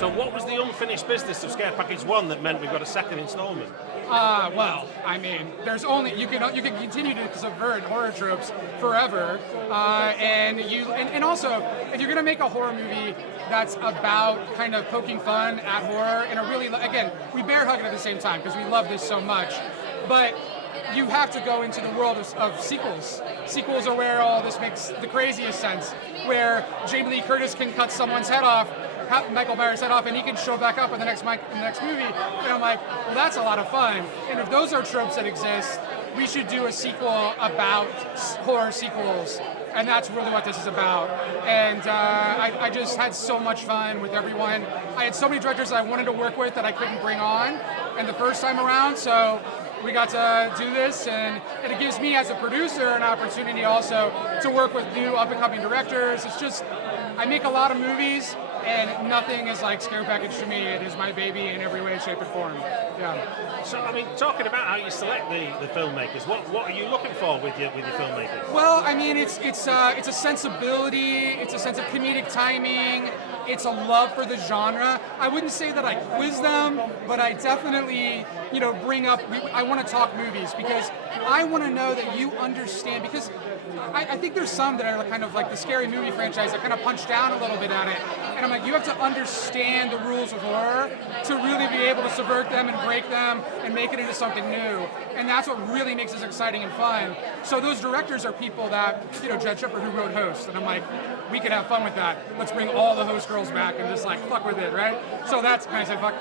So what was the unfinished business of Scare Package 1 that meant we've got a second installment? Well, I mean, there's only you can continue to subvert horror tropes forever, and also if you're gonna make a horror movie that's about kind of poking fun at horror in a really, again, we bear hug it at the same time because we love this so much, but you have to go into the world of sequels. Sequels are where all this makes the craziest sense, where Jamie Lee Curtis can cut someone's head off, Michael Myers' head off, and he can show back up in the next movie. And I'm like, well, that's a lot of fun. And if those are tropes that exist, we should do a sequel about horror sequels. And that's really what this is about. And I just had so much fun with everyone. I had so many directors I wanted to work with that I couldn't bring on, and the first time around, so we got to do this, and it gives me as a producer an opportunity also to work with new up-and-coming directors. It's just, I make a lot of movies, and nothing is like Scare Package to me. It is my baby in every way, shape, and form. Yeah. So, I mean, talking about how you select the filmmakers, what are you looking for with your filmmakers? Well, I mean, it's a sensibility, it's a sense of comedic timing, it's a love for the genre. I wouldn't say that I quiz them, but I definitely, bring up, I want to talk movies because I want to know that you understand, because I think there's some that are kind of like the scary movie franchise that kind of punch down a little bit at it. And I'm like, you have to understand the rules of horror to really be able to subvert them and break them and make it into something new. And that's what really makes this exciting and fun. So those directors are people that, Jed Shepard, who wrote Host, and I'm like, we could have fun with that. Let's bring all the Host girls back and just like fuck with it, right? So that's, can I say fuck?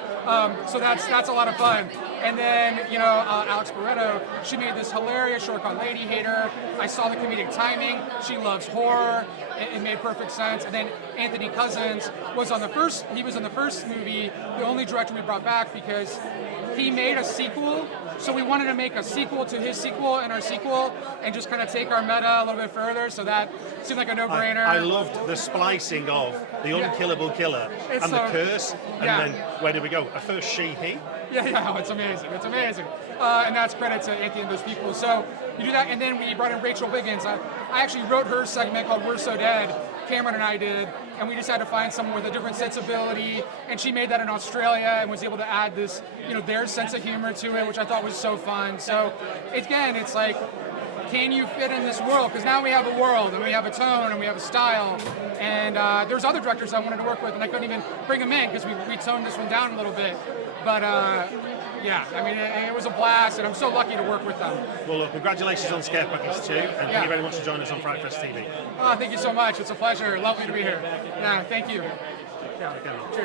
So that's a lot of fun. And then, Alex Barretto, she made this hilarious short called Lady Hater. I saw the comedic timing. She loves horror. It made perfect sense. And then Anthony Cousins was on the first movie, the only director we brought back because he made a sequel. So we wanted to make a sequel to his sequel and our sequel and just kind of take our meta a little bit further. So that seemed like a no-brainer. I loved the splicing of the unkillable killer and the curse. And then where did we go? A first she, he? Yeah, it's amazing. It's amazing. And that's credit to Anthony and those people. So you do that, and then we brought in Rachel Wiggins. I actually wrote her segment called We're So Dead. Cameron and I did, and we just had to find someone with a different sensibility, and she made that in Australia and was able to add this, their sense of humor to it, which I thought was so fun. So again, it's like, can you fit in this world? Because now we have a world, and we have a tone, and we have a style. And there's other directors I wanted to work with, and I couldn't even bring them in because we toned this one down a little bit. But yeah, I mean, it was a blast, and I'm so lucky to work with them. Well, look, congratulations on Scare Package 2, and thank you very much for joining us on FrightFest TV. Oh, thank you so much. It's a pleasure. Lovely to be here. Yeah, thank you. Yeah. Okay. Cheers.